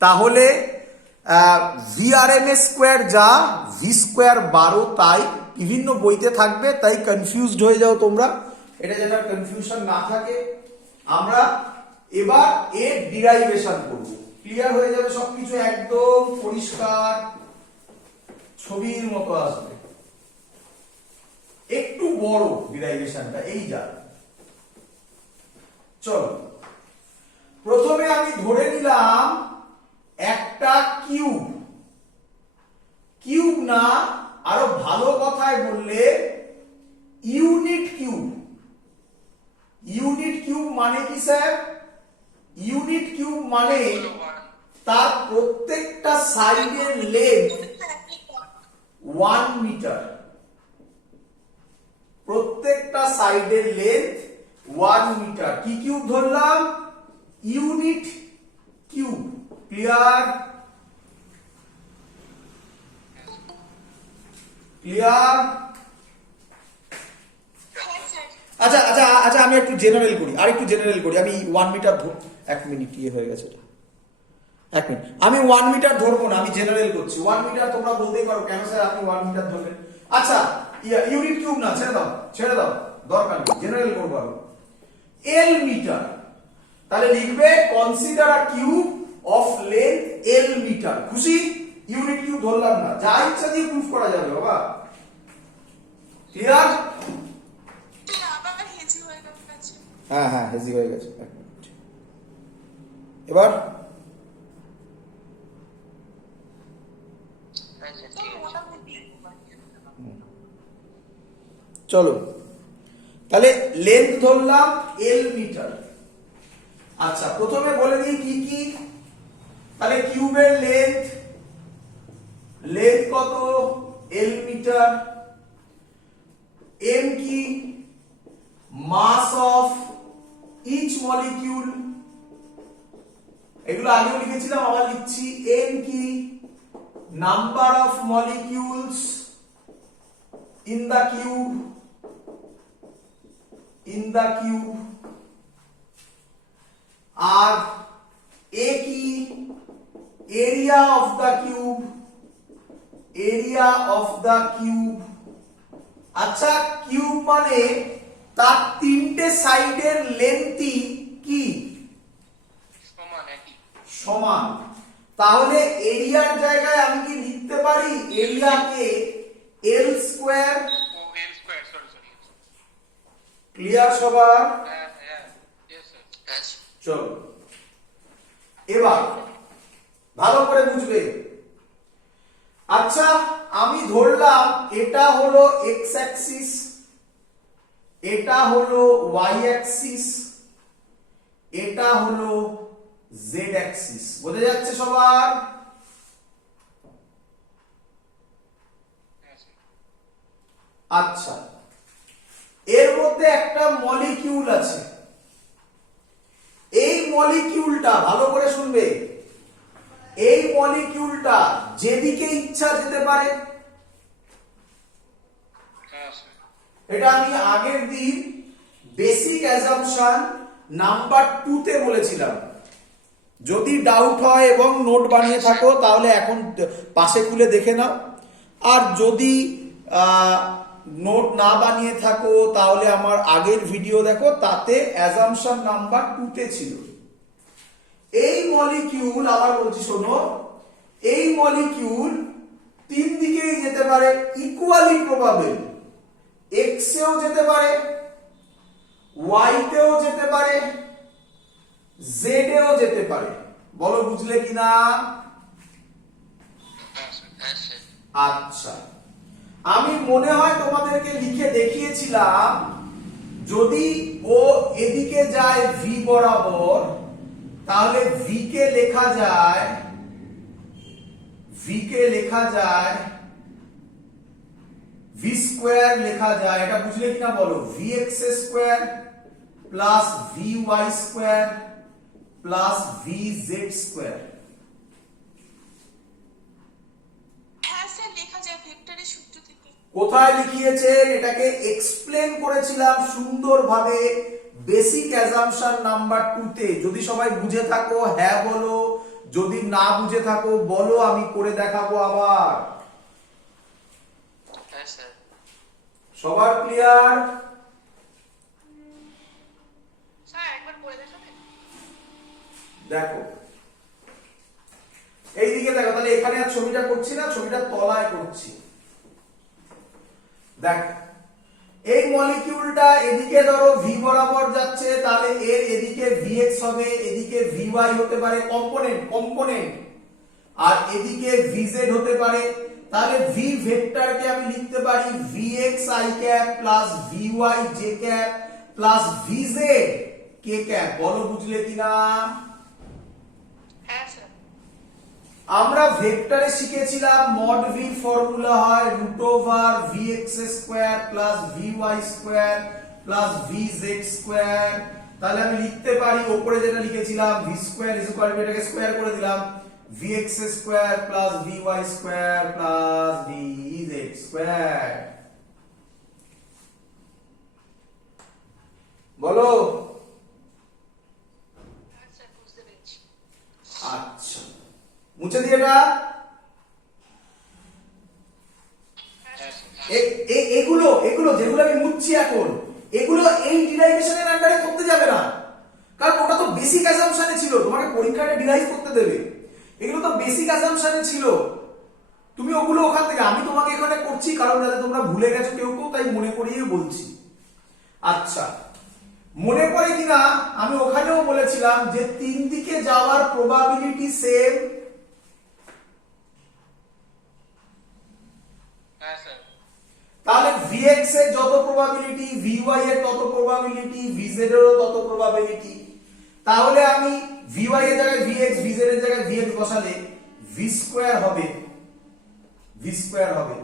তাহলে VRMS square যা V square 12 তাই বিভিন্ন বইতে থাকবে, তাই কনফিউজড হয়ে যাও তোমরা, এটা যেন কনফিউশন না থাকে। আমরা এবার এর ডিরাইভেশন করব, ক্লিয়ার হয়ে যাবে সবকিছু, একদম পরিষ্কার ছবির মতো আসবে। একটু বড় ডিরাইভেশনটা এই যা। চলো প্রথমে আমি ধরে নিলাম একটা কিউব, কিউব না আরো ভালো কথায় বললে ইউনিট কিউব। ইউনিট কিউব মানে কি স্যার? ইউনিট কিউব মানে তার প্রত্যেকটা সাইডের লেন্থ 1 মিটার, প্রত্যেকটা সাইডের লেন্থ 1 মিটার। কি কিউব ধরলাম? Unit cube. ক্লিয়ার? ক্লিয়ার? আচ্ছা আচ্ছা আচ্ছা, আমি একটু জেনারেল করি, আর একটু জেনারেল করি। আমি 1 মিটার ধর, 1 মিনিট ইয়ে হয়ে গেছে, 1 মিনিট। আমি 1 মিটার ধরবো না, আমি জেনারেল করছি। 1 মিটার তোমরা বলতেই পারো, কেন স্যার আপনি 1 মিটার ধরবেন? আচ্ছা ইউনিট কিউব না, ছেড়ে দাও ছেড়ে দাও, দরকার নেই, জেনারেল করবো আরো। এল মিটার, তাহলে লিখবে consider a cube of length L metre. খুশি? ইউনিট কিউব ধরলাম না, যা ইচ্ছা দিয়ে প্রুফ করা যাবে বাবা। ক্লিয়ার? হ্যাঁ হ্যাঁ, হেজি হয়ে গেছে। 1 মিনিট। এবার চলো, তাহলে লেন্থ ধরলাম এল মিটার। আচ্ছা প্রথমে বলে দিই কি কি। তাহলে কিউবের লেন্থ, লেন্থ কত? এল মিটার। এম কি? মাস অফ ইচ মলিকিউল, এগুলো আগেও লিখেছিলাম, আবার লিখছি। এন কি? Number of molecules in the cube, in the cube. আর এ কি? Area of the cube, area of the cube. আচ্ছা কিউব মানে তার তিনটে সাইডের লেন্থই কি? সমান। তাহলে এরিয়ার জায়গায় আমি কি লিখতে পারি এরিয়াকে এল স্কয়ার? ক্লিয়ার সবার? চলো এবার ভালো করে বুঝবে। আচ্ছা আমি ধরলাম এটা হলো এক্স অ্যাক্সিস, এটা হলো ওয়াই অ্যাক্সিস, এটা হলো জেড অ্যাক্সিস। বোঝা যাচ্ছে সবার? আচ্ছা এর মধ্যে একটা মলিকিউল আছে। এই মলিকিউলটা ভালো করে শুনবে, এই মলিকিউলটা যেদিকে ইচ্ছা যেতে পারে। এটা আমি আগের দিন বেসিক অ্যাজাম্পশন নাম্বার 2 তে বলেছিলাম। যদি ডাউট হয় এবং নোট বানিয়ে থাকো তাহলে এখন পাশে খুলে দেখে নাও, আর যদি নোট না বানিয়ে থাকো তাহলে আমার আগের ভিডিও দেখো, তাতে অ্যাজাম্পশন নাম্বার 2 তে ছিল। এই মলিকিউল, আবার বলছি শোনো, এই মলিকিউল তিন দিকেই যেতে পারে, ইকুয়ালি প্রবাবল। এক্স এও যেতে পারে, ওয়াই তেও যেতে পারে, জেড এও যেতে পারে। বলো বুঝলে কিনা? আচ্ছা আমি মনে হয় তোমাদেরকে লিখে দেখিয়েছিলাম, যদি ও এদিকে যায় ভি বরাবর, তাহলে ভি কে লেখা যায়, ভি কে লেখা যায় ভি স্কোয়ার লেখা যায়। এটা বুঝলে কিনা বলো? V X square plus V Y square plus V Z square. কোথায় লিখিয়েছেন? এটাকে এক্সপ্লেন করেছিলাম সুন্দরভাবে বেসিক অ্যাজাম্পশন নাম্বার 2 তে। যদি সবাই বুঝে থাকো হ্যাঁ বলো, যদি না বুঝে থাকো বলো, আমি করে দেখাবো আবার। হ্যাঁ স্যার। সবার ক্লিয়ার? স্যার একবার করে দেখাবেন? দেখো এইদিকে দেখো, তাহলে এখানে আর ছবিটা করছি না, ছবিটা তলায় করছি। দেখ এই মলিকিউলটা এদিকে ধরো ভি বরাবর যাচ্ছে, তাহলে এর এদিকে ভিএক্স হবে, এদিকে ভিওয়াই হতে পারে কম্পোনেন্ট, আর এদিকে ভিজেড হতে পারে। তাহলে ভি ভেক্টরকে আমি লিখতে পারি VX I cap plus VY J cap plus ভিজেড K cap. বলো বুঝলে কিনা? হ্যাঁ স্যার। আমরা ভেক্টরে শিখেছিলাম মড ভি ফর্মুলা হয় √vx² plus vy² plus vz²। তাহলে আমি লিখতে পারি উপরে যেটা লিখেছিলাম v² এটাকে স্কয়ার করে দিলাম vx² plus vy² plus vz²। বলো। হ্যাঁ স্যার বুঝতে পেরেছি। আচ্ছা মুছে দিয়ে এটা। এগুলো এগুলো যেগুলো আমি মুছছি এখন, এগুলো এই ডিরাইভেশনের আন্ডারে করতে যাবে না, কারণ ওটা তো বেসিক অ্যাসাম্পশনে ছিল, তোমাকে পরীক্ষাটা ডিরাইভ করতে দেবে। এগুলো তো বেসিক অ্যাসাম্পশনে ছিল, তুমি ওগুলো ওখান থেকে, আমি তোমাকে এখানে করছি কারণ যাতে তোমরা ভুলে গেছো কেউ কেউ, তাই মনে করিয়ে বলছি। আচ্ছা মনে পড়ে কিনা আমি ওখানেও বলেছিলাম যে তিন দিকে যাওয়ার প্রবাবিলিটি সেম। তাহলে vx এর যত প্রবাবিলিটি, vy এর তত প্রবাবিলিটি, vz এরও তত প্রবাবিলিটি। তাহলে আমি vy এর জায়গায় vx, vz এর জায়গায় vx বসালে v² হবে, v² হবে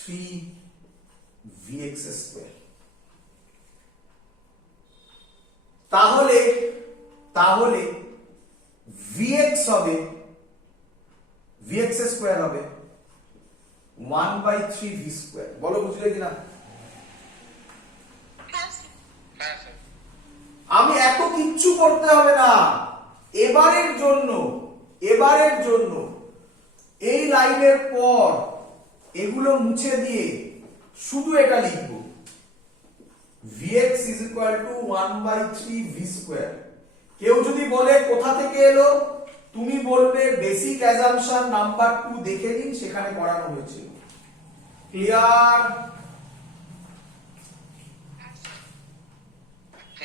3vx²। তাহলে তাহলে vx হবে, vx² হবে 1/3v²। বলো বুঝলে কিনা? আমি এত কিচ্ছু করতে হবে না, এবারের জন্য এই লাইনের পর এগুলো মুছে দিয়ে শুধু এটা লিখব vx = 1/3v²। কেউ যদি বলে কোথা থেকে এলো, তুমি বলবে বেসিক অ্যাজাম্পশন নাম্বার 2 দেখে নিন, সেখানে পড়ানো হয়েছিল। ক্লিয়ার?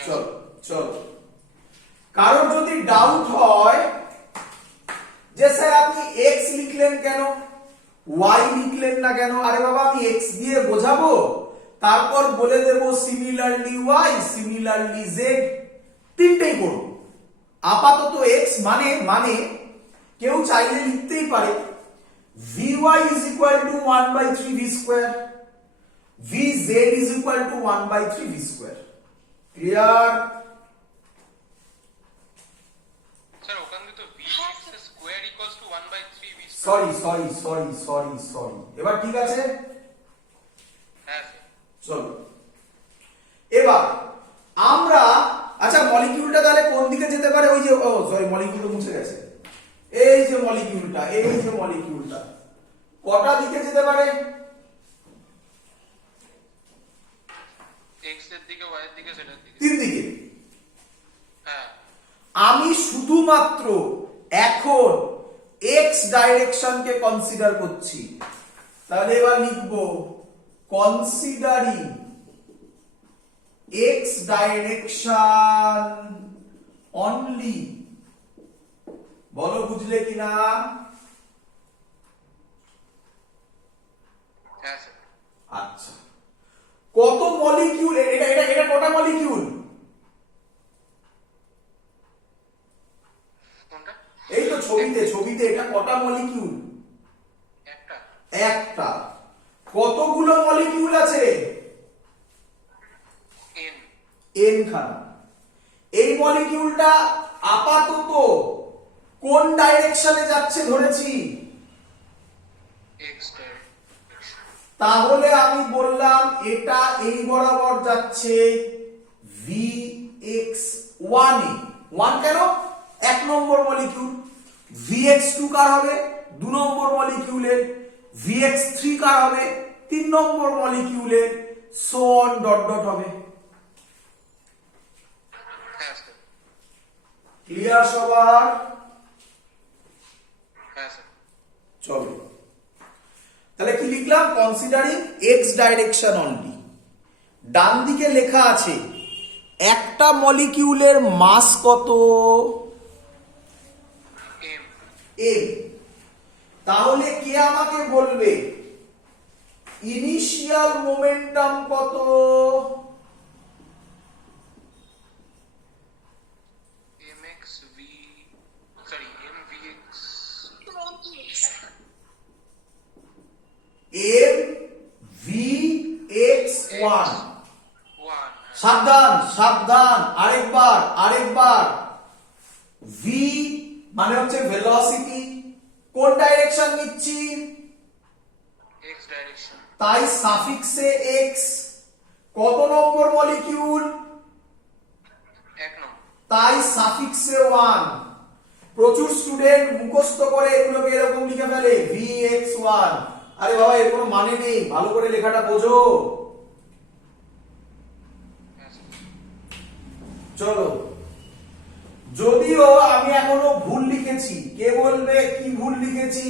চলো চলো, কারোর যদি ডাউট হয় যে স্যার আপনি x লিখলেন কেন, y লিখলেন না কেন, আরে বাবা আমি x দিয়ে বোঝাবো, তারপর বলে দেব সিমিলারলি y সিমিলারলি z, তিনটেই করব। আপাতত x মানে কেউ চাইলে লিখতেই পারে vy = 1/3v², vz = 1/3v²। Clear? Sir ওখানে তো vx² = 1/3v²। সরি, এবার ঠিক আছে? হ্যাঁ চলো এবার আমরা, আচ্ছা মলিকিউলটা তাহলে কোন দিকে যেতে পারে? ওই যে মলিকিউলটা মুছে গেছে, এই যে মলিকিউলটা কটা দিকে যেতে পারে? x এর দিকে, y এর দিকে, z এর দিকে, তিন দিকে। হ্যাঁ আমি শুধুমাত্র এখন x ডাইরেকশনকে কনসিডার করছি, তাহলে এবার লিখব কনসিডারিং x ডাইরেকশন অনলি। বলো বুঝলে কিনা? হ্যাঁ স্যার। আচ্ছা কত মলিকিউল, এটা কটা মলিকিউল? কোনটা? এই তো ছবিতে এটা কটা মলিকিউল? একটা। কতগুলো মলিকিউল আছে? n খানা। এই মলিকিউলটা আপাতত কোন ডাইরেকশনে যাচ্ছে ধরেছি? x direction. তাহলে আমি বললাম এটা এই বরাবর যাচ্ছে vx1 এ। 1 কেন? এক নম্বর মলিকিউল, VX2 কার হবে 2 নম্বর মলিকিউলের, VX3 কার হবে 3 নম্বর মলিকিউলের, সো অন ডট ডট হবে। হ্যাঁ স্যার। ক্লিয়ার সবার? হ্যাঁ স্যার। চলো তাহলে কি লিখলাম, কনসিডারিং এক্স ডাইরেকশন অনলি। ডান দিকে লেখা আছে একটা মলিকিউলের মাস কত, এম। m। তাহলে কে আমাকে বলবে ইনিশিয়াল মোমেন্টাম কত, mx v sorry mvx mvx1। 1। সাবধান সাবধান, আরেকবার v মানে হচ্ছে ভেলোসিটি, কোন ডাইরেকশন নিচ্ছি, x ডাইরেকশন। তাই সাফিক্সে x। কত নম্বর মলিকিউল, 1 নম্বর। তাই সাফিক্সে 1। প্রচুর স্টুডেন্ট মুখস্থ করে এগুলোকে এরকম লিখে ফেলে vx1। আরে বাবা এর কোনো মানে নেই, ভালো করে লেখাটা বোঝো। হ্যাঁ স্যার। চলো, যদিও আমি এখনো ভুল লিখেছি, কে বলবে কি ভুল লিখেছি,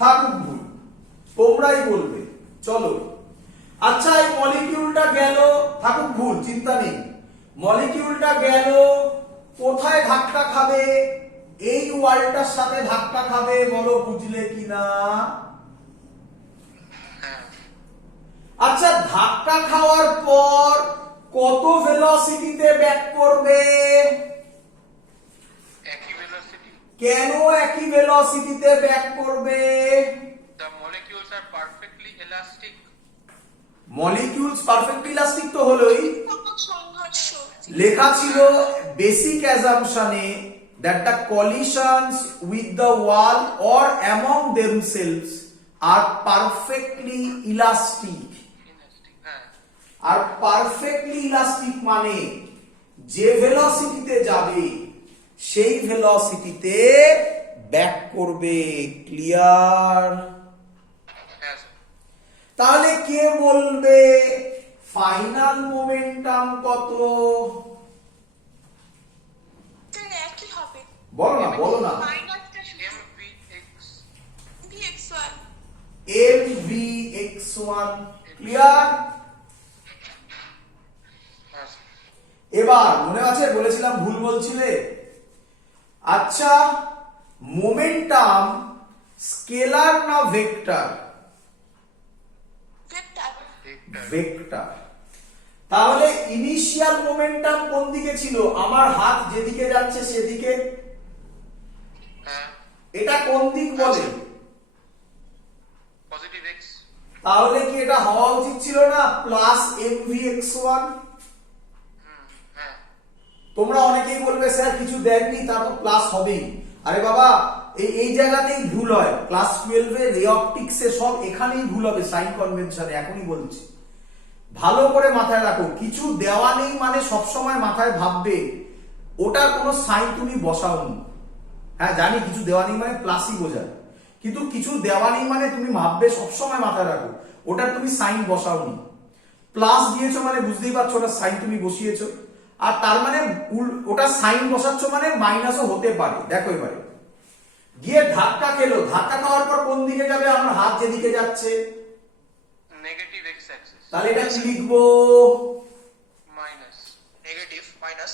থাকুক ভুল, তোমরাই বলবে। চলো, আচ্ছা এই মলিকিউলটা গেল, থাকুক ভুল চিন্তা নেই, মলিকিউলটা গেল কোথায় ধাক্কা খাবে, এই ওয়ালটার সাথে ধাক্কা খাবে, বলো বুঝলে কিনা। হ্যাঁ। আচ্ছা ধাক্কা খাওয়ার পর কত ভেলোসিটিতে ব্যাক করবে, একই ভেলোসিটি। কেন একই ভেলোসিটিতে ব্যাক করবে, The molecules are perfectly elastic. Molecules perfectly elastic তো হলোই, সংঘর্ষ লেখা ছিল basic অ্যাজাম্পশনে that the collisions with the wall or among themselves are perfectly elastic। Elastic, হ্যাঁ। আর পারফেক্টলি ইলাস্টিক মানে যে ভেলোসিটিতে যাবে সেই ভেলোসিটিতে ব্যাক করবে। ক্লিয়ার? হ্যাঁ স্যার। তাহলে কে বলবে ফাইনাল মোমেন্টাম কত, একই হবে বলো না বলো না। মাইনাসটা শুধু mvx vx1 mvx1। ক্লিয়ার? হ্যাঁ স্যার। এবার মনে আছে বলেছিলাম ভুল বলছিলে। আচ্ছা মোমেন্টাম স্কেলার না ভেক্টর, ভেক্টর ভেক্টর। তাহলে ইনিশিয়াল মোমেন্টাম কোন দিকে ছিল, আমার হাত যেদিকে যাচ্ছে সেদিকে, হ্যাঁ। এটা কোন দিক বলে, পজিটিভ x। তাহলে কি এটা হওয়া উচিত ছিল না প্লাস mvx1। হ্যাঁ। তোমরা অনেকেই বলবে স্যার কিছু দেননি তা তো প্লাস হবেই। আরে বাবা এই জায়গাতেই ভুল হয়, ক্লাস 12 এ রে অপটিক্সে সব এখানেই ভুল হবে, সাইন কনভেনশনে। এখনই বলছি ভালো করে মাথায় রাখো, কিছু দেওয়া নেই মানে সবসময় মাথায় ভাববে ওটার কোনো সাইন তুমি বসাওনি। হ্যাঁ জানি কিছু দেওয়া নেই মানে প্লাসই বোঝায়, কিন্তু কিছু দেওয়া নেই মানে তুমি ভাববে, সবসময় মাথায় রাখো ওটার তুমি সাইন বসাওনি। প্লাস দিয়েছো মানে বুঝতেই পারছো ওটা সাইন তুমি বসিয়েছো, আর তার মানে ওটা সাইন বসাচ্ছ মানে মাইনাসও হতে পারে। দেখো এবারে গিয়ে ধাক্কা খেলো, ধাক্কা খাওয়ার পর কোন দিকে যাবে, আমার হাত যেদিকে যাচ্ছে, নেগেটিভ x অ্যাক্সিস। তাহলে এটা কি লিখবো, মাইনাস নেগেটিভ মাইনাস।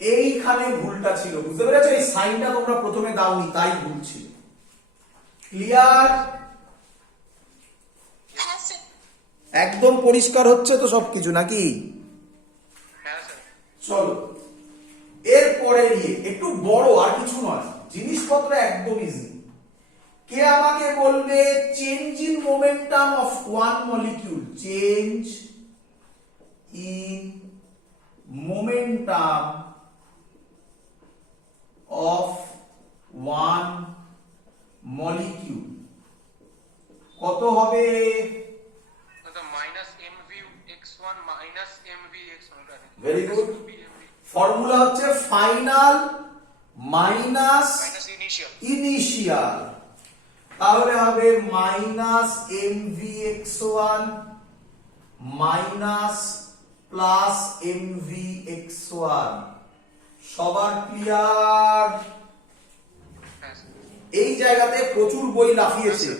এইখানে ভুলটা ছিল, বুঝতে পেরেছো? এই সাইনটা তোমরা প্রথমে দাওনি তাই ভুল ছিল। ক্লিয়ার? হ্যাঁ স্যার একদম পরিষ্কার হচ্ছে তো সবকিছু নাকি? হ্যাঁ স্যার। চলো এরপরে নিয়ে একটু বড়, আর কিছু নয়, জিনিসপত্র একদম ইজি। কে আমাকে বলবে change in momentum of one molecule, change in momentum of one molecule কত হবে? Minus mvx1 minus mvx1। Very good. Formula হচ্ছে final minus minus initial. Initial, তাহলে হবে minus mvx1 minus plus mvx1। সবার ক্লিয়ার? Yes. এই জায়গাতে প্রচুর বই লাফিয়েছে,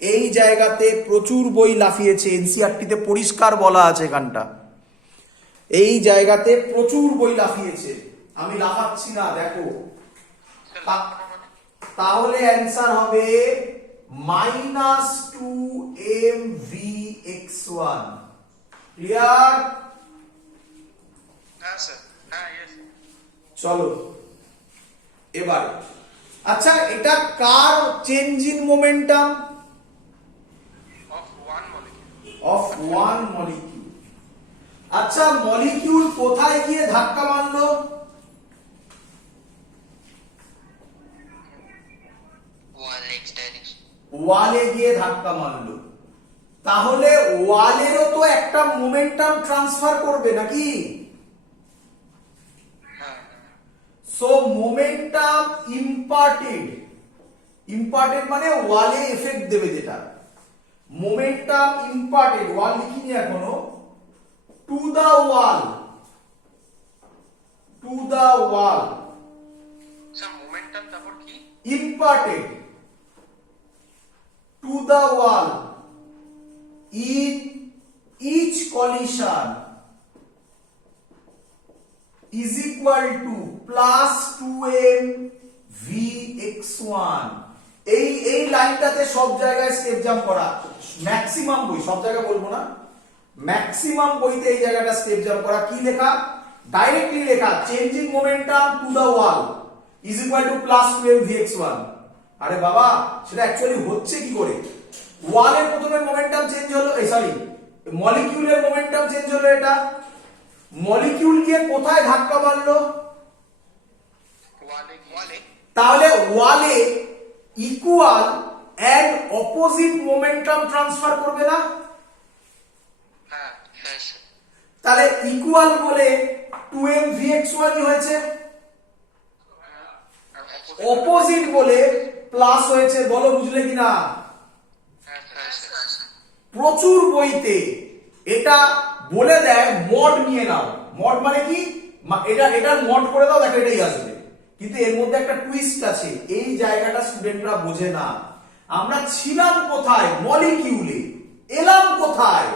এই জায়গাতে প্রচুর বই লাফিয়েছে, এনসিইআরটিতে পরিষ্কার বলা আছে এখানটা। এই জায়গাতে প্রচুর বই লাফিয়েছে, আমি লাফাচ্ছি না, দেখো। Sir, তা- তাহলে অ্যান্সার হবে মাইনাস 2mvx1। ক্লিয়ার? হ্যাঁ স্যার, হ্যাঁ ইয়েস। চলো এবার, আচ্ছা এটা কার change in momentum? Of one molecule. Of one molecule. আচ্ছা মলিকিউল কোথায় গিয়ে ধাক্কা মারলো? Wall X direction. ওয়ালে গিয়ে ধাক্কা মারলো, তাহলে ওয়ালেরও তো একটা মোমেন্টাম ট্রান্সফার করবে নাকি? হ্যাঁ। সো মোমেন্টাম ইম্পার্টেড, ইম্পার্টেড মানে ওয়ালে এফেক্ট দেবে যেটা। মোমেন্টাম ইম্পার্টেড, ওয়াল লিখিনি এখনো, to the wall, to the wall sir momentum তারপর কি? imparted to the wall in each collision is equal to plus 2m vx1। এই লাইনটাতে সব জায়গায় স্টেপ জাম্প করা, ম্যাক্সিমাম বই, সব জায়গায় বলবো না, ম্যাক্সিমাম বইতে এই জায়গাটা স্টেপ জাম্প করা। কি লেখা? ডাইরেক্টলি লেখা changing momentum to the wall is equal to plus 12 vx1। আরে বাবা, সেটা অ্যাকচুয়ালি হচ্ছে কি করে? ওয়ালের প্রথমে মোমেন্টাম চেঞ্জ হলো, এই সরি মলিকিউলের মোমেন্টাম চেঞ্জ হলো, এটা মলিকিউল গিয়ে কোথায় ধাক্কা মারলো? ওয়ালে ওয়ালে। তাহলে ওয়ালে equal and opposite momentum transfer করবে না? হ্যাঁ হ্যাঁ স্যার। তাহলে ইকুয়াল বলে 2m vx1 হয়েছে, অপোজিট বলে প্লাস হয়েছে। বলো বুঝলে কিনা? হ্যাঁ স্যার। প্রচুর বইতে এটা বলে দেয় মড নিয়ে নাও। মড মানে কি? এটার মড করে দাও, দেখো এটাই আসবে। কিন্তু এর মধ্যে একটা টুইস্ট আছে, এই জায়গাটা স্টুডেন্টরা বোঝে না। আমরা ছিলাম কোথায়? মলিকিউলে। এলাম কোথায়?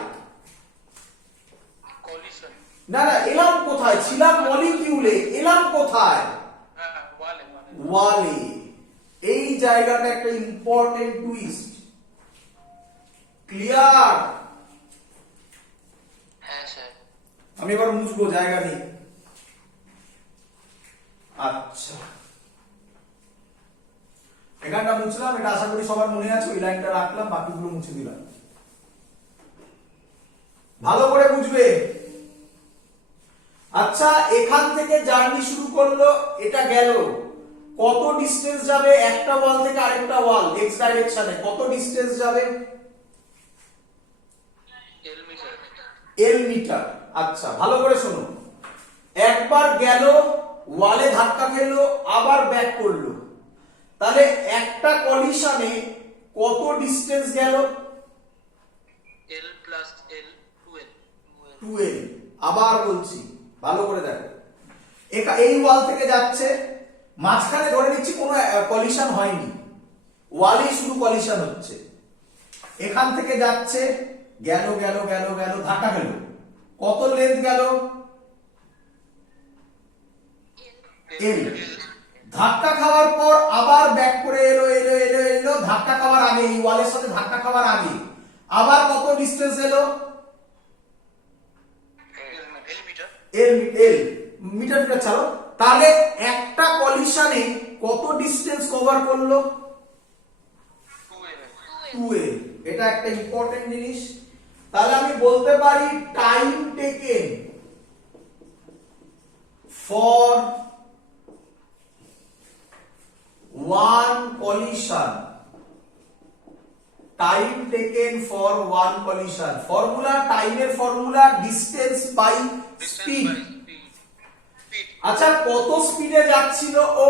কলিশন। না না, এলাম কোথায়? ছিলাম মলিকিউলে, এলাম কোথায়? হ্যাঁ ওয়ালে ওয়ালে। ওয়ালে। এই জায়গাটা একটা ইম্পর্টেন্ট টুইস্ট। ক্লিয়ার? হ্যাঁ স্যার। আমি এবার মুছবো, জায়গা নেই। আচ্ছা, এখানটা মুছলাম, এটা আশা করি সবার মনে আছে। ওই লাইনটা রাখলাম, বাকিগুলো মুছে দিলাম। ভালো করে বুঝবে। আচ্ছা, এখান থেকে জার্নি শুরু করলো, এটা গেল, কত ডিসটেন্স যাবে? একটা ওয়াল থেকে আরেকটা ওয়াল এক্স ডাইরেকশনে কত ডিসটেন্স যাবে? এল মিটার। এল মিটার। আচ্ছা ভালো করে শোনো, একবার গেল, ওয়ালে ধাক্কা খেলো, আবার ব্যাক করলো, তাহলে একটা কলিশনে কত ডিসটেন্স গেল? এল প্লাস এল 2l। 2l। আবার বলছি, ভালো করে দেখো, এই ওয়াল থেকে যাচ্ছে, মাঝখানে ধরে নিচ্ছি কোনো কলিশন হয়নি, ওয়ালেই শুধু কলিশন হচ্ছে। এখান থেকে যাচ্ছে, গেল গেল গেল গেল, ধাক্কা খেলো, কত লেন্থ গেল? এল। ধাক্কা খাওয়ার পর আবার ব্যাক করে এলো এলো এলো এলো, ধাক্কা খাওয়ার আগে, এই ওয়ালের সাথে ধাক্কা খাওয়ার আগে আবার কত ডিসটেন্স এলো? এল মিটার। এল এল মিটার মিটার ছাড়ো, তাহলে একটা কলিশনে কত ডিসটেন্স কভার করলো? 2l। 2l। এটা একটা ইম্পর্টেন্ট জিনিস। তাহলে আমি বলতে পারি time taken for one collision, time taken for one collision. Formula, টাইমের formula distance by speed. Speed. আচ্ছা কত স্পিডে যাচ্ছিল ও?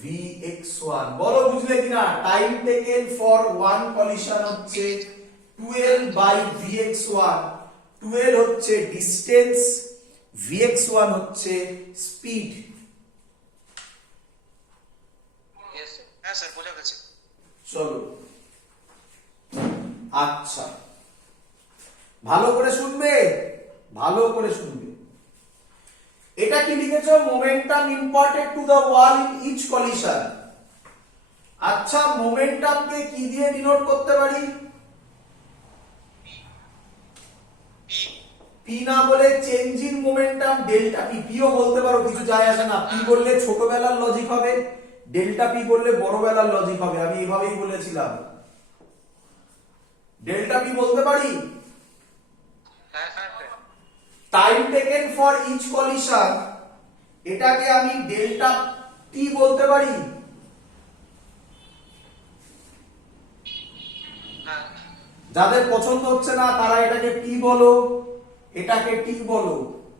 vx1 বলো বুঝলে কিনা? Time taken for one collision হচ্ছে 12 বাই vx1। 12 হচ্ছে ডিসটেন্স, vx1 হচ্ছে স্পিড। হ্যাঁ স্যার বোঝা গেছে। চলো আচ্ছা ভালো করে শুনবে, ভালো করে শুনবে। এটা কি লিখেছো? Momentum imparted to the wall in each collision. আচ্ছা মোমেন্টামকে কি দিয়ে ডিনোট করতে পারি? পি না বলে change in momentum delta P, পিও বলতে পারো, কিছু যায় আসে না। পি বললে ছোটবেলার লজিক হবে, ডেল্টা পি বললে বড়বেলার লজিক হবে। আমি এভাবেই বলেছিলাম। ডেল্টা পি বলতে পারি। হ্যাঁ sir. Time taken for each collision, এটাকে আমি ডেল্টা টি বলতে পারি। হ্যাঁ যাদের পছন্দ হচ্ছে না তারা এটাকে পি বলো, এটাকে টি বলো।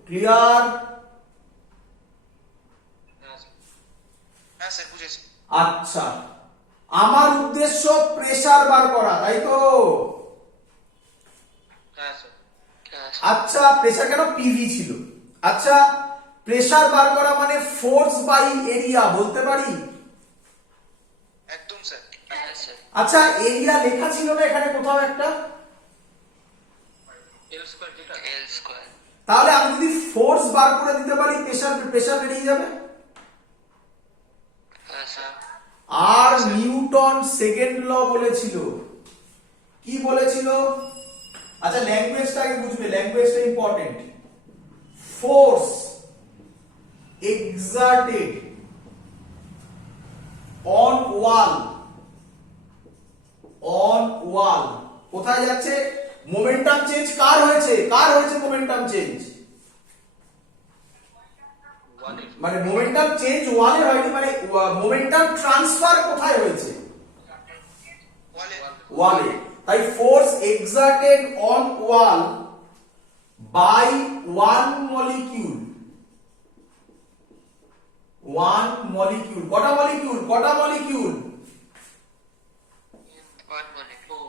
ক্লিয়ার? হ্যাঁ স্যার বুঝেছি। আচ্ছা আমার উদ্দেশ্য প্রেসার বার করা, তাই তো? হ্যাঁ স্যার। আচ্ছা প্রেসার কেন? পিভি ছিল। আচ্ছা প্রেসার বার করা মানে ফোর্স বাই এরিয়া বলতে পারি। একদম স্যার। হ্যাঁ স্যার। আচ্ছা এরিয়া লেখা ছিল না এখানে কোথাও একটা? এল স্কয়ার যেটা। এল স্কয়ার। তাহলে আমি যদি ফোর্স বার করে দিতে পারি প্রেসার প্রেসার বেরিয়ে যাবে। হ্যাঁ স্যার। আর নিউটন সেকেন্ড ল বলেছিল। কি বলেছিল? আচ্ছা ল্যাঙ্গুয়েজটা আগে বুঝবে, ল্যাঙ্গুয়েজটা important. Force exerted on wall, on wall কোথায় যাচ্ছে? মোমেন্টাম চেঞ্জ কার হয়েছে? কার হয়েছে মোমেন্টাম চেঞ্জ? মানে মোমেন্টাম চেঞ্জ ওয়ালে হয়নি, মানে মোমেন্টাম ট্রান্সফার কোথায় হয়েছে? ওয়ালে। ওয়ালে। তাই force exerted on wall by one molecule, one molecule. কটা মলিকিউল? কটা molecule? One molecule.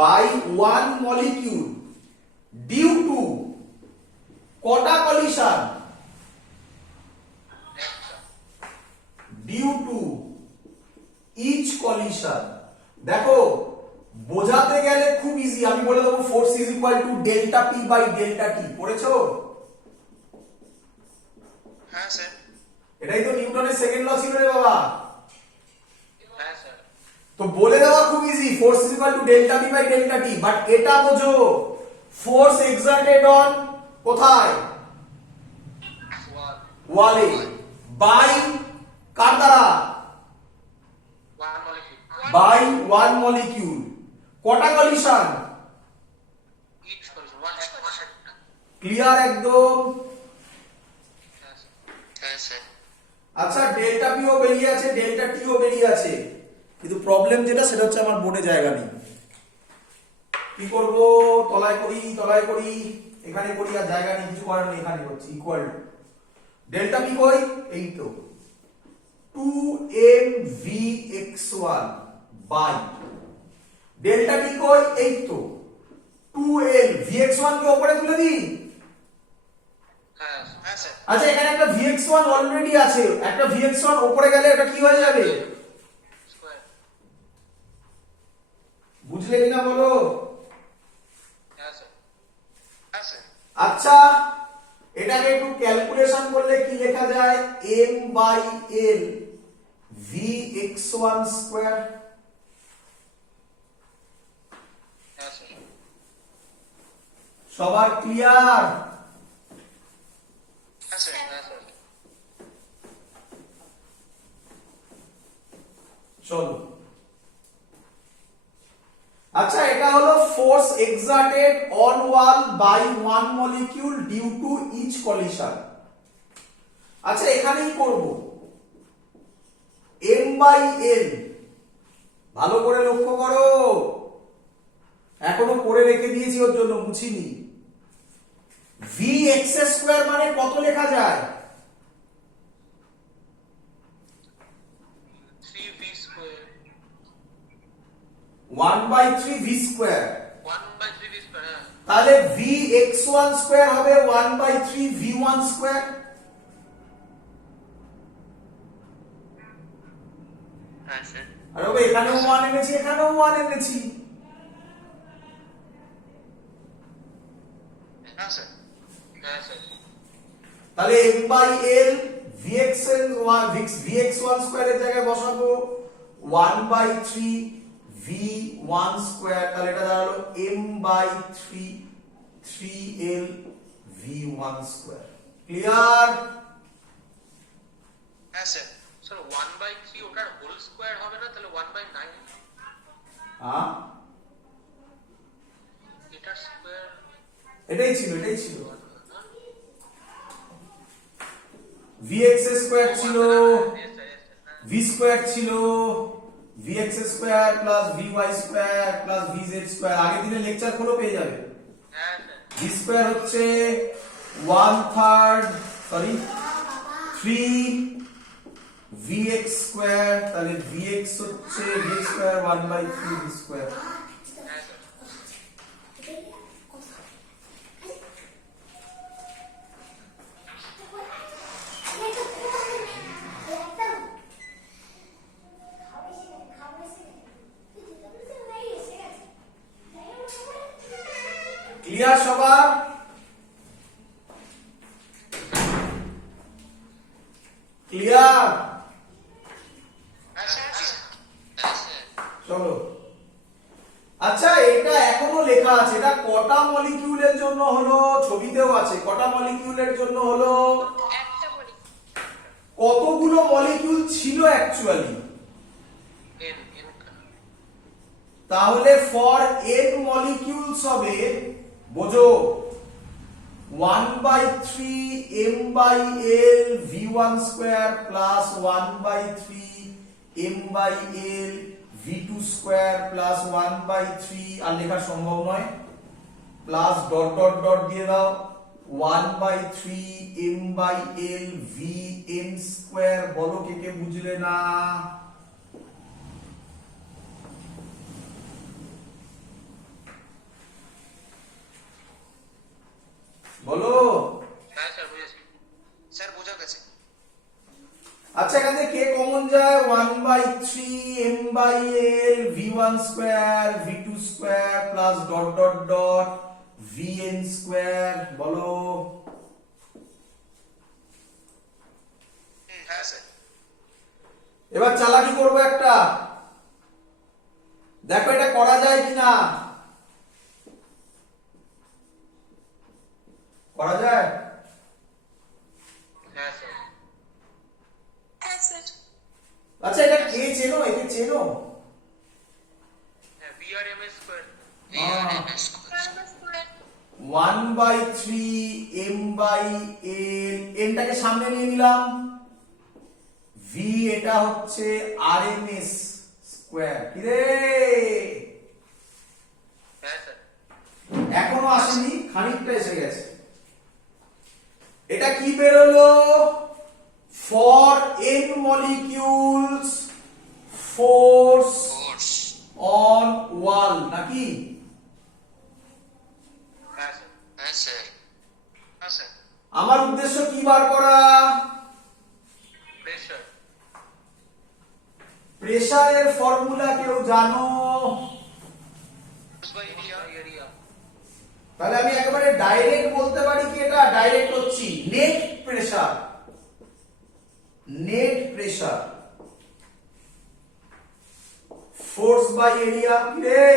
By one molecule due to কটা collision? Due to each collision. দেখো বোঝাতে গেলে খুব ইজি, আমি বলে দেবো force is equal to delta P by delta T. পড়েছো? হ্যাঁ স্যার। এটাই তো নিউটনের সেকেন্ড ল ছিল রে বাবা। হ্যাঁ স্যার। তো বলে দেওয়া খুব easy, force is equal to delta P by delta T. But এটা বোঝো, ফোর্স এক্সার্টেড অন কোথায়? ওয়ালে বাই কার দ্বারা? One molecule. By one molecule. কটা কলিশন? ইচ কলিশন ওয়ান একটা। ক্লিয়ার একদম? হ্যাঁ স্যার। হ্যাঁ স্যার। আচ্ছা ডেল্টা পিও বেরিয়ে আছে, ডেল্টা টিও বেরিয়ে আছে, কিন্তু প্রবলেম যেটা সেটা হচ্ছে আমার বোর্ডে জায়গা নেই। কি করব? তলায় করি, তলায় করি, এখানে করি, আর জায়গা নেই, কিছু করার নেই। এখানে হচ্ছে ইকুয়াল টু ডেল্টা পি কই? এই তো 2mvx1 বাই ডেল্টা টি কই? এই তো 2l। vx1 কে উপরে তুলে দিই। হ্যাঁ হ্যাঁ স্যার। আচ্ছা এখানে একটা vx1 অলরেডি আছে, একটা vx1 উপরে গেলে এটা কি হয়ে যাবে? স্কয়ার। বুঝলে কিনা বলো? হ্যাঁ স্যার। হ্যাঁ স্যার। আচ্ছা এটাকে একটু ক্যালকুলেশন করলে কি লেখা যায়? m by l vx1 square. হ্যাঁ স্যার। সবার ক্লিয়ার? হ্যাঁ স্যার। হ্যাঁ স্যার। চলো আচ্ছা এটা হলো force exerted on wall by one molecule due to each collision. আচ্ছা এখানেই করব m বাই l। ভালো করে লক্ষ্য করো, এখনো করে রেখে দিয়েছি ওর জন্য, মুছিনি। এক্স স্কোয়ার মানে কত লেখা যায়? 3v square 1/3 V square. 1/3v square, হ্যাঁ। তাহলে ভি এক্স ওয়ান স্কোয়ার হবে 1/3 ভি ওয়ান স্কোয়ার। হ্যাঁ স্যার আর বাবা এখানেও 1 এনেছি, এখানেও 1 এনেছি। হ্যাঁ স্যার হ্যাঁ স্যার। তাহলে m/l vx1 স্কয়ারের জায়গায় বসাবো 1/3 v1 স্কয়ার। তাহলে এটা দাঁড়ালো m/3 3l v1 square. Clear? হ্যাঁ স্যার স্যার 1/3 ওটার হোল স্কয়ার হবে না, তাহলে 1/9 হ্যাঁ এটার স্কয়ার। এটাই ছিল vx স্কয়ার ছিল, v স্কয়ার ছিল, vx square plus vy square plus vz square. আগের দিনের লেকচার গুলো পেয়ে যাবে। হ্যাঁ স্যার। v স্কয়ার হচ্ছে 1/3 3 vx স্কয়ার। তাহলে vx হচ্ছে v স্কয়ার 1/3 v স্কয়ার। হ্যাঁ স্যার। ক্লিয়ার সবার? ক্লিয়ার? হ্যাঁ স্যার হ্যাঁ স্যার চলো। আচ্ছা এটা এখনো লেখা আছে, এটা কটা মলিকিউলের জন্য হলো? ছবিতেও আছে। কটা মলিকিউলের জন্য হলো? একটা বলি। কতগুলো মলিকিউল ছিল অ্যাকচুয়ালি? n তাহলে ফর n মলিকিউলস হবে, বোঝো, 1/3 m/l v1 square plus 1/3 m/l v2 square plus 1/3, আর লেখা সম্ভব নয়, প্লাস ডট ডট ডট দিয়ে দাও 1/3 m/l vn স্কয়ার। বলো কে কে বুঝলে না? বলো। হ্যাঁ স্যার বুঝেছি। স্যার বোঝা গেছে আচ্ছা এখান থেকে কে কমন যায়? 1/3 m/l v1 square v2 square plus dot dot dot vn square. বলো। হ্যাঁ স্যার এবার চালাকি করবো একটা, দেখো এটা করা যায় কিনা। করা যায়? হ্যাঁ স্যার। হ্যাঁ স্যার। আচ্ছা এটা কে চেনো? একে চেনো? হ্যাঁ vrms square. VRMS square 1/3 m/l, nটাকে সামনে নিয়ে নিলাম, v এটা হচ্ছে rms স্কয়ার। কি রে? হ্যাঁ স্যার। এখনো আসেনি, খানিকটা এসে গেছে। এটা কি বেরোলো? For n molecules force force on wall নাকি? হ্যাঁ স্যার। হ্যাঁ স্যার হ্যাঁ স্যার আমার উদ্দেশ্য কি বার করা? প্রেসার। প্রেসারের ফর্মুলা কেউ জানো? By area area. তাহলে আমি একেবারে ডাইরেক্ট বলতে পারি কি, এটা ডাইরেক্ট হচ্ছে net pressure. Net pressure force by area. রে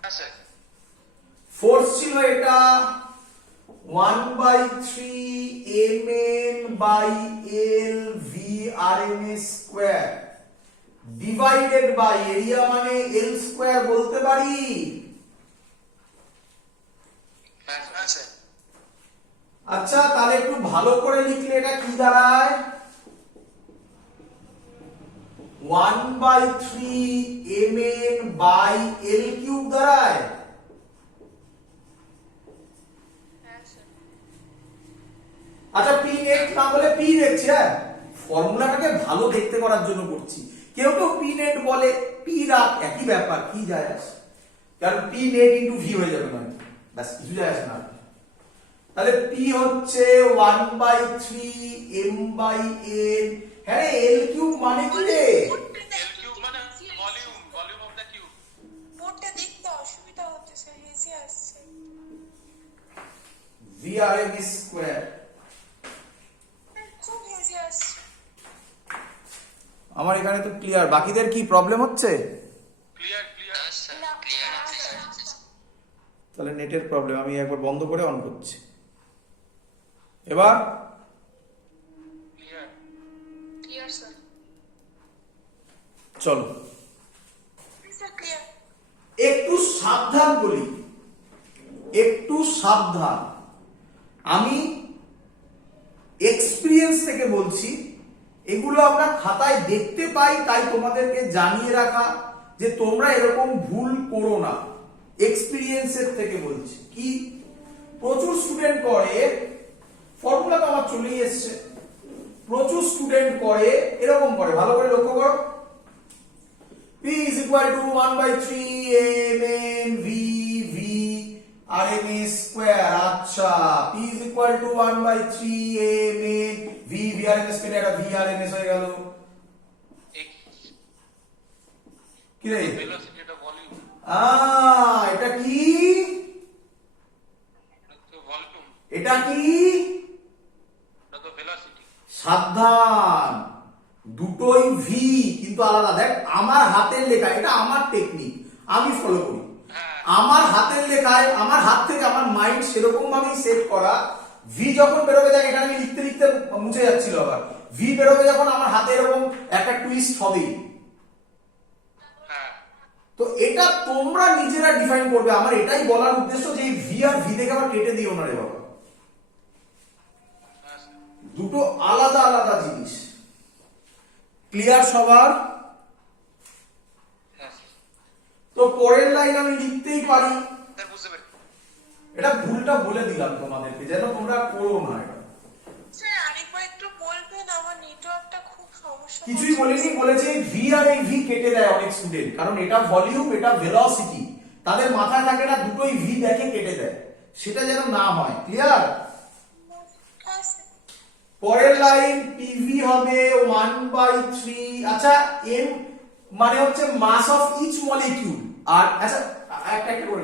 হ্যাঁ স্যার ফোর্স ছিল এটা 1/3 mn/l vrms square divided by area, মানে l স্কয়ার বলতে পারি। হ্যাঁ স্যার আচ্ছা তাহলে একটু ভালো করে লিখলে এটা কি দাঁড়ায়? 1/3 mn/l কিউব দাঁড়ায়। আচ্ছা পি নেট না বলে পি দেখছি, হ্যাঁ ফর্মুলাটাকে ভালো দেখতে করার জন্য করছি। কেউ কেউ পি নেট বলে, পি রাখ, একই ব্যাপার, কি যায় আসে, কারণ পি নেট ইন্টু ভি হয়ে যাবে না, ব্যাস কিছু যায় আসে না। তাহলে পি হচ্ছে 1/3 m/n। হ্যাঁ রে এল কিউব মানে কি রে? এল কিউব মানে ভলিউম অফ দ্য কিউব। বোর্ডটা দেখতে অসুবিধা হচ্ছে স্যার, হেসে আসছে। vrm square. খুব হেসে আসছে। আমার এখানে তো ক্লিয়ার, বাকিদের কি প্রবলেম হচ্ছে? Clear clear. Yes, sir. Clear আছে। তাহলে নেটের প্রবলেম, আমি একবার বন্ধ করে অন করছি। এবার ক্লিয়ার। Clear sir. চলো স্যার ক্লিয়ার। একটু সাবধান বলি, একটু সাবধান। আমি এক্সপিরিয়েন্স থেকে বলছি, এগুলো আমরা খাতায় দেখতে পাই, তাই তোমাদেরকে জানিয়ে রাখা যে তোমরা এরকম ভুল করো না। এক্সপিরিয়েন্সের থেকে বলছি। কি প্রচুর স্টুডেন্ট করে, ফর্মুলা তো আমার চলেই এসছে, প্রচুর স্টুডেন্ট করে এরকম করে, ভালো করে লক্ষ্য করো। P is equal to 1/3 mn v v rms square। আচ্ছা P is equal to 1/3 mn v v rms কেটে একটা v rms হয়ে গেল। কি রে? ভেলোসিটি এটা ভলিউম। এটা কি? ভলিউম। এটা কি? এটা তো ভেলোসিটি। সাবধান, দুটোই ভি কিন্তু আলাদা। দেখ আমার হাতের লেখা, এটা আমার টেকনিক, আমি ফলো করি। আমার হাতের লেখায়, আমার হাত থেকে আমার মাইন্ড সেরকম ভাবেই সেট করা, ভি যখন বেরোবে, দেখ এখানে আমি লিখতে লিখতে মুছে যাচ্ছিল, আবার ভি বেরোবে যখন আমার হাতে এরকম একটা টুইস্ট হবেই। হ্যাঁ। তো এটা তোমরা নিজেরা ডিফাইন করবে। আমার এটাই বলার উদ্দেশ্য যে এই ভি আর ভি থেকে আবার কেটে দিও না রে বাবা, দুটো আলাদা আলাদা জিনিস। ক্লিয়ার সবার? তো পরের লাইন আমি লিখতেই পারি, স্যার বুঝতে পেরেছি। এটা ভুলটা বলে দিলাম তোমাদেরকে যেন তোমরা করো না এটা। স্যার আরেকবার একটু বলবেন, আমার নেটওয়ার্কটা খুব সমস্যা। কিছুই বলিনি, বলেছে ভি আর এই ভি কেটে দেয় অনেক স্টুডেন্ট, কারণ এটা ভলিউম, এটা ভেলোসিটি, তাদের মাথায় থাকে না, দুটোই ভি দেখে কেটে দেয়, সেটা যেন না হয়। ক্লিয়ার? হ্যাঁ স্যার। পরের লাইন পিভি হবে 1/3। আচ্ছা এম মানে হচ্ছে মাস অফ ইচ মলিকিউল। আর আচ্ছা একটা একটা করে